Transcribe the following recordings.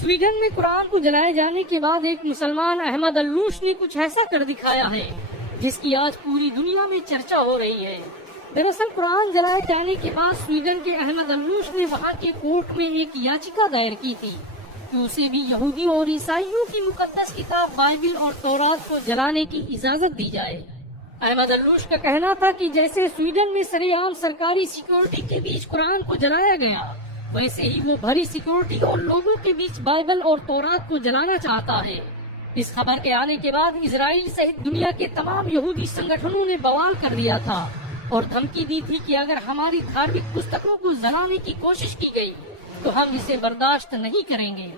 Sweden میں قرآن کو جلائے جانے کے بعد ایک مسلمان احمد الوش نے کچھ ایسا کر دکھایا ہے جس کی آج پوری دنیا میں چرچا ہو رہی ہے۔ دراصل قرآن جلائے جانے کے بعد سویڈن کے احمد الوش نے وہاں کے کورٹ میں ایک یاچکا دائر کی تھی کہ اسے بھی یہودیوں اور عیسائیوں کی مقدس کتاب بائبل اور تورات کو جلانے کی اجازت دی جائے۔ احمد الوش کا کہنا تھا کہ جیسے سویڈن میں سرے عام سرکاری سیکورٹی کے بیچ قرآن کو جلایا گیا، ویسے ہی وہ بھری سیکورٹی اور لوگوں کے بیچ بائبل اور تورات کو جلانا چاہتا ہے۔ اس خبر کے آنے کے بعد اسرائیل سمیت دنیا کے تمام یہودی سنگٹھنوں نے بوال کر دیا تھا اور دھمکی دی تھی کہ اگر ہماری دھارمک پستکوں کو جلانے کی کوشش کی گئی تو ہم اسے برداشت نہیں کریں گے۔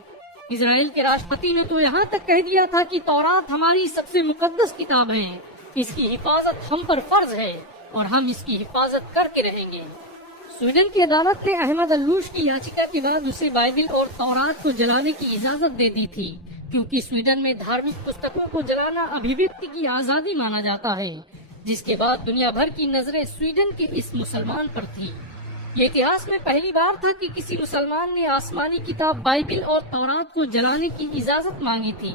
اسرائیل کے راشٹرپتی نے تو یہاں تک کہہ دیا تھا کہ تورات ہماری سب سے مقدس کتاب ہے، اس کی حفاظت ہم پر فرض ہے اور ہم اس کی حفاظت کر کے رہیں گے۔ سویڈن کی عدالت نے احمد الوش کی یاچکا کے بعد اسے بائبل اور تورات کو جلانے کی اجازت دے دی تھی، کیونکہ سویڈن میں دھارمک پستکوں کو جلانا ابھیویکتی کی آزادی مانا جاتا ہے، جس کے بعد دنیا بھر کی نظریں سویڈن کے اس مسلمان پر تھی۔ یہ اتہاس میں پہلی بار تھا کہ کسی مسلمان نے آسمانی کتاب بائبل اور تورات کو جلانے کی اجازت مانگی تھی۔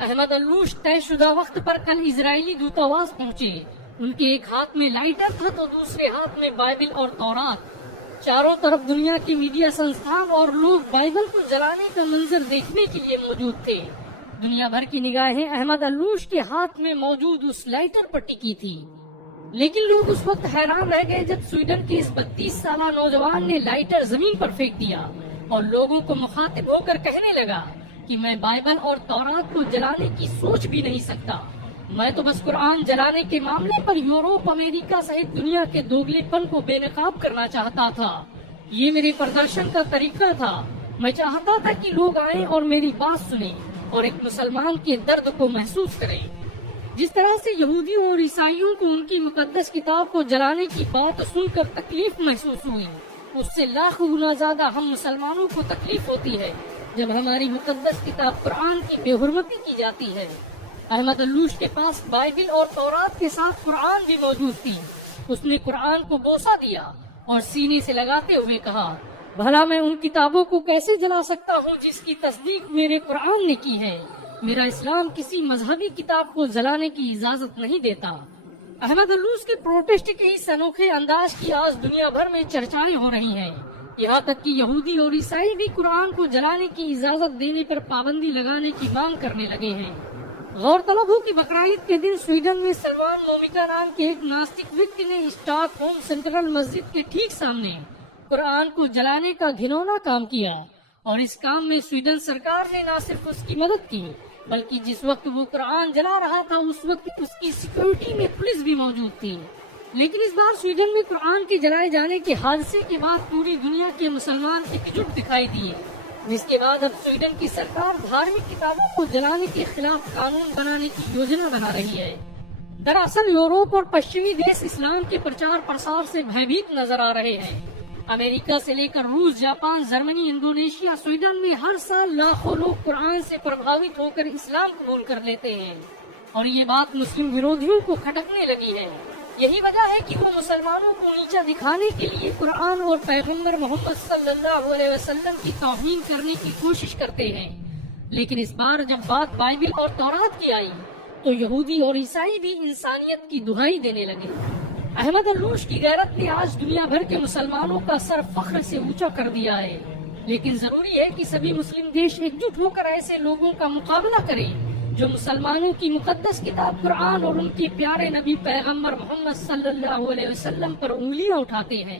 احمد الوش طے شدہ وقت پر کل اسرائیلی دورتواس پہنچے۔ ان کے ایک ہاتھ میں لائٹر تھا تو دوسرے ہاتھ میں بائبل اور تورات۔ چاروں طرف دنیا کی میڈیا سنستھان اور لوگ بائبل کو جلانے کا منظر دیکھنے کے لیے موجود تھے۔ دنیا بھر کی نگاہیں احمد الوش کے ہاتھ میں موجود اس لائٹر پر ٹکی تھی، لیکن لوگ اس وقت حیران رہ گئے جب سویڈن کے اس 32 سالہ نوجوان نے لائٹر زمین پر پھینک دیا اور لوگوں کو مخاطب ہو کر کہنے لگا کہ میں بائبل اور تورات کو جلانے کی سوچ بھی نہیں سکتا، میں تو بس قرآن جلانے کے معاملے پر یورپ، امریکہ سمیت دنیا کے دوگلے پن کو بے نقاب کرنا چاہتا تھا۔ یہ میرے پردرشن کا طریقہ تھا۔ میں چاہتا تھا کہ لوگ آئیں اور میری بات سنیں اور ایک مسلمان کے درد کو محسوس کریں۔ جس طرح سے یہودیوں اور عیسائیوں کو ان کی مقدس کتاب کو جلانے کی بات سن کر تکلیف محسوس ہوئی، اس سے لاکھ گنا زیادہ ہم مسلمانوں کو تکلیف ہوتی ہے جب ہماری مقدس کتاب قرآن کی بے حرمتی کی جاتی ہے۔ احمد الوش کے پاس بائبل اور تورات کے ساتھ قرآن بھی موجود تھی۔ اس نے قرآن کو بوسہ دیا اور سینے سے لگاتے ہوئے کہا، بھلا میں ان کتابوں کو کیسے جلا سکتا ہوں جس کی تصدیق میرے قرآن نے کی ہے؟ میرا اسلام کسی مذہبی کتاب کو جلانے کی اجازت نہیں دیتا۔ احمد الوش کے پروٹیسٹ کے اس انوکھے انداز کی آج دنیا بھر میں چرچائیں ہو رہی ہیں، یہاں تک کہ یہودی اور عیسائی بھی قرآن کو جلانے کی اجازت دینے پر پابندی لگانے کی مانگ کرنے لگے ہیں۔ غور طلب ہو کہ بقرعید کے دن سویڈن میں سلمان مومکا نام کے ایک ناستک ویکتی نے اسٹاک ہوم سینٹرل مسجد کے ٹھیک سامنے قرآن کو جلانے کا گھنونا کام کیا، اور اس کام میں سویڈن سرکار نے نہ صرف اس کی مدد کی بلکہ جس وقت وہ قرآن جلا رہا تھا اس وقت اس کی سیکورٹی میں پولیس بھی موجود تھی۔ لیکن اس بار سویڈن میں قرآن کے جلائے جانے کے حادثے کے بعد پوری دنیا کے مسلمان ایکجٹ دکھائی دیے، جس کے بعد اب سویڈن کی سرکار دھارمک کتابوں کو جلانے کے خلاف قانون بنانے کی یوجنا بنا رہی ہے۔ دراصل یورپ اور پشچمی دیش اسلام کے پرچار پرسار سے بھیبھیت نظر آ رہے ہیں۔ امریکہ سے لے کر روس، جاپان، جرمنی، انڈونیشیا، سویڈن میں ہر سال لاکھوں لوگ قرآن سے پربھاوت ہو کر اسلام قبول کر لیتے ہیں، اور یہ بات مسلم ورودھیوں کو کھٹکنے لگی ہے۔ یہی وجہ ہے کہ وہ مسلمانوں کو نیچا دکھانے کے لیے قرآن اور پیغمبر محمد صلی اللہ علیہ وسلم کی توہین کرنے کی کوشش کرتے ہیں۔ لیکن اس بار جب بات بائبل اور تورات کی آئی تو یہودی اور عیسائی بھی انسانیت کی دہائی دینے لگے۔ احمد الوش کی غیرت نے آج دنیا بھر کے مسلمانوں کا سر فخر سے اونچا کر دیا ہے، لیکن ضروری ہے کہ سبھی مسلم دیش ایکجٹ ہو کر ایسے لوگوں کا مقابلہ کریں جو مسلمانوں کی مقدس کتاب قرآن اور ان کے پیارے نبی پیغمبر محمد صلی اللہ علیہ وسلم پر انگلیاں اٹھاتے ہیں۔